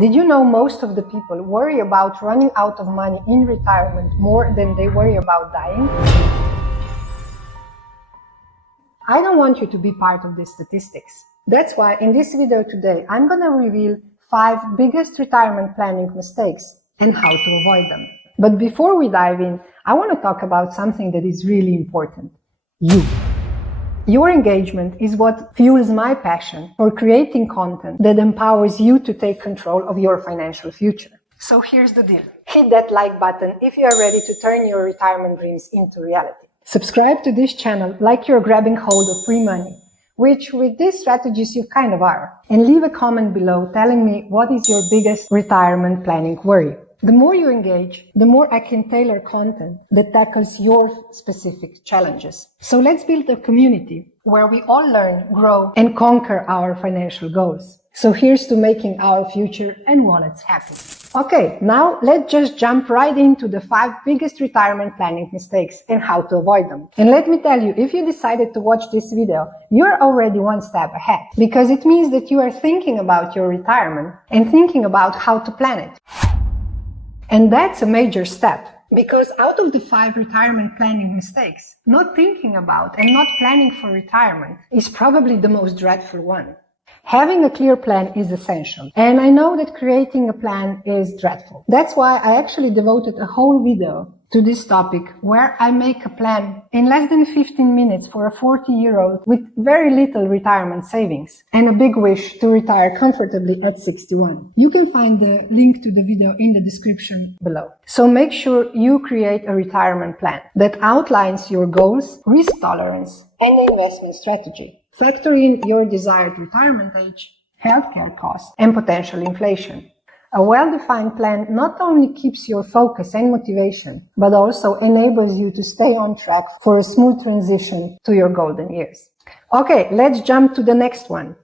Did you know most of the people worry about running out of money in retirement more than they worry about dying? I don't want you to be part of these statistics. That's why in this video today, I'm gonna reveal 5 biggest retirement planning mistakes and how to avoid them. But before we dive in, I want to talk about something that is really important. You. Your engagement is what fuels my passion for creating content that empowers you to take control of your financial future. So here's the deal. Hit that like button if you are ready to turn your retirement dreams into reality. Subscribe to this channel like you're grabbing hold of free money, which with these strategies you kind of are. And leave a comment below telling me what is your biggest retirement planning worry. The more you engage, the more I can tailor content that tackles your specific challenges. So let's build a community where we all learn, grow, and conquer our financial goals. So here's to making our future and wallets happy. Okay, now let's just jump right into the 5 biggest retirement planning mistakes and how to avoid them. And let me tell you, if you decided to watch this video, you're already one step ahead, because it means that you are thinking about your retirement and thinking about how to plan it. And that's a major step, because out of the 5 retirement planning mistakes, not thinking about and not planning for retirement is probably the most dreadful one. Having a clear plan is essential, and I know that creating a plan is dreadful. That's why I actually devoted a whole video to this topic, where I make a plan in less than 15 minutes for a 40-year-old with very little retirement savings and a big wish to retire comfortably at 61. You can find the link to the video in the description below. So make sure you create a retirement plan that outlines your goals, risk tolerance, and investment strategy. Factor in your desired retirement age, healthcare costs, and potential inflation. A well-defined plan not only keeps your focus and motivation, but also enables you to stay on track for a smooth transition to your golden years. Okay, let's jump to the next one.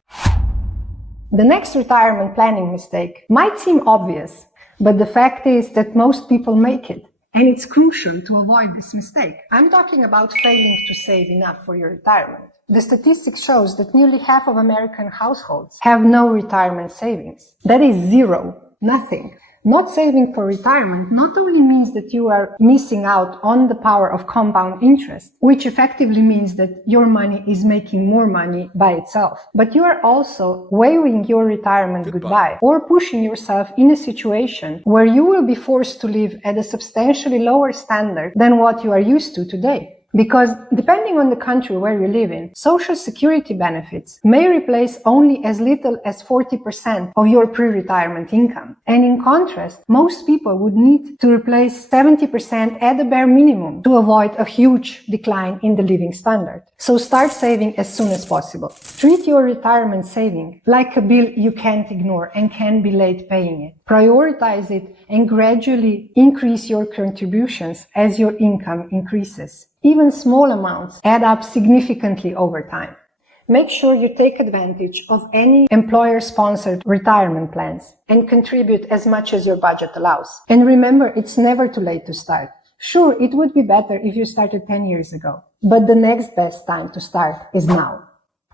The next retirement planning mistake might seem obvious, but the fact is that most people make it, and it's crucial to avoid this mistake. I'm talking about failing to save enough for your retirement. The statistics shows that nearly half of American households have no retirement savings. That is zero. Nothing. Not saving for retirement not only means that you are missing out on the power of compound interest, which effectively means that your money is making more money by itself, but you are also waving your retirement goodbye or pushing yourself in a situation where you will be forced to live at a substantially lower standard than what you are used to today. Because depending on the country where you live in, social security benefits may replace only as little as 40% of your pre-retirement income. And in contrast, most people would need to replace 70% at the bare minimum to avoid a huge decline in the living standard. So start saving as soon as possible. Treat your retirement saving like a bill you can't ignore and can be late paying it. Prioritize it and gradually increase your contributions as your income increases. Even small amounts add up significantly over time. Make sure you take advantage of any employer-sponsored retirement plans and contribute as much as your budget allows. And remember, it's never too late to start. Sure, it would be better if you started 10 years ago, but the next best time to start is now.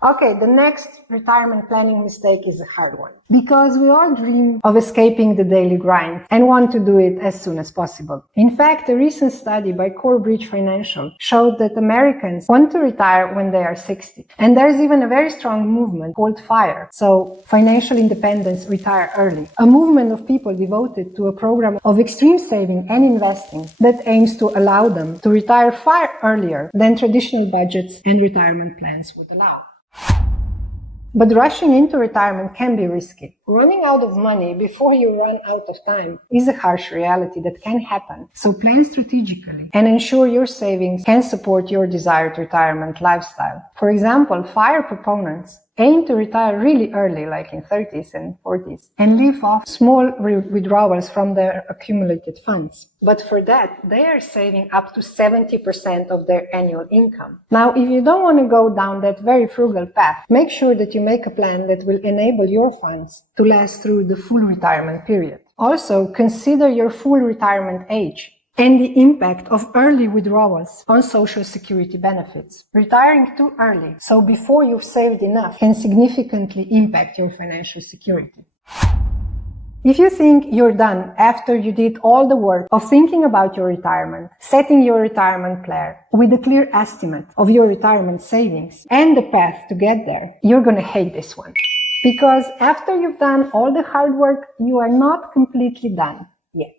Okay, the next retirement planning mistake is a hard one, because we all dream of escaping the daily grind and want to do it as soon as possible. In fact, a recent study by Corebridge Financial showed that Americans want to retire when they are 60. And there's even a very strong movement called FIRE, so Financial Independence Retire Early, a movement of people devoted to a program of extreme saving and investing that aims to allow them to retire far earlier than traditional budgets and retirement plans would allow. But rushing into retirement can be risky. Running out of money before you run out of time is a harsh reality that can happen. So plan strategically and ensure your savings can support your desired retirement lifestyle. For example, FIRE proponents aim to retire really early, like in 30s and 40s, and live off small withdrawals from their accumulated funds. But for that, they are saving up to 70% of their annual income. Now, if you don't want to go down that very frugal path, make sure that you make a plan that will enable your funds to last through the full retirement period. Also, consider your full retirement age and the impact of early withdrawals on Social Security benefits. Retiring too early, so before you've saved enough, can significantly impact your financial security. If you think you're done after you did all the work of thinking about your retirement, setting your retirement plan with a clear estimate of your retirement savings and the path to get there, you're going to hate this one. Because after you've done all the hard work, you are not completely done yet.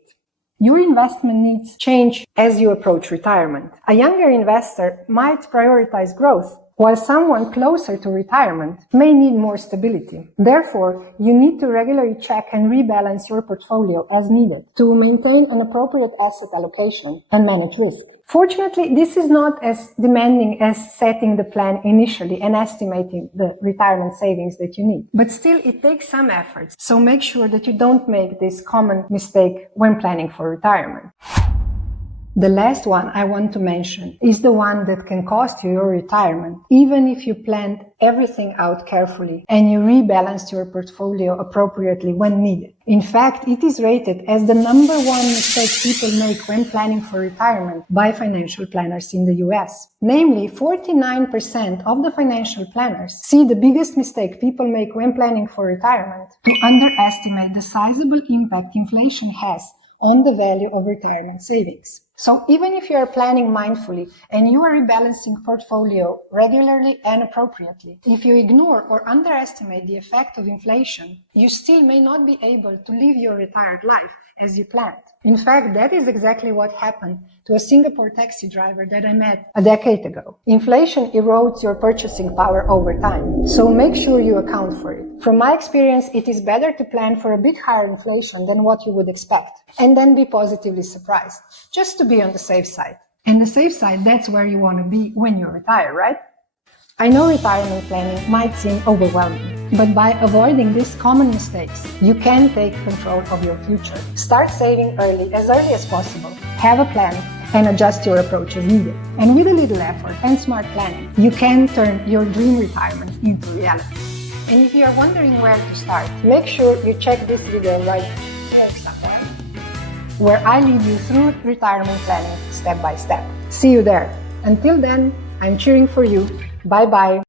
Your investment needs change as you approach retirement. A younger investor might prioritize growth, while someone closer to retirement may need more stability. Therefore, you need to regularly check and rebalance your portfolio as needed to maintain an appropriate asset allocation and manage risk. Fortunately, this is not as demanding as setting the plan initially and estimating the retirement savings that you need. But still, it takes some efforts, so make sure that you don't make this common mistake when planning for retirement. The last one I want to mention is the one that can cost you your retirement, even if you planned everything out carefully and you rebalanced your portfolio appropriately when needed. In fact, it is rated as the number one mistake people make when planning for retirement by financial planners in the US. Namely, 49% of the financial planners see the biggest mistake people make when planning for retirement to underestimate the sizable impact inflation has on the value of retirement savings. So even if you are planning mindfully and you are rebalancing portfolio regularly and appropriately, if you ignore or underestimate the effect of inflation, you still may not be able to live your retired life as you planned. In fact, that is exactly what happened to a Singapore taxi driver that I met a decade ago. Inflation erodes your purchasing power over time, so make sure you account for it. From my experience, it is better to plan for a bit higher inflation than what you would expect, and then be positively surprised, just to be on the safe side. And the safe side, that's where you want to be when you retire, right? I know retirement planning might seem overwhelming, but by avoiding these common mistakes, you can take control of your future. Start saving early as possible, have a plan, and adjust your approach as needed. And with a little effort and smart planning, you can turn your dream retirement into reality. And if you are wondering where to start, make sure you check this video right here somewhere, where I lead you through retirement planning step by step. See you there. Until then, I'm cheering for you. Bye-bye.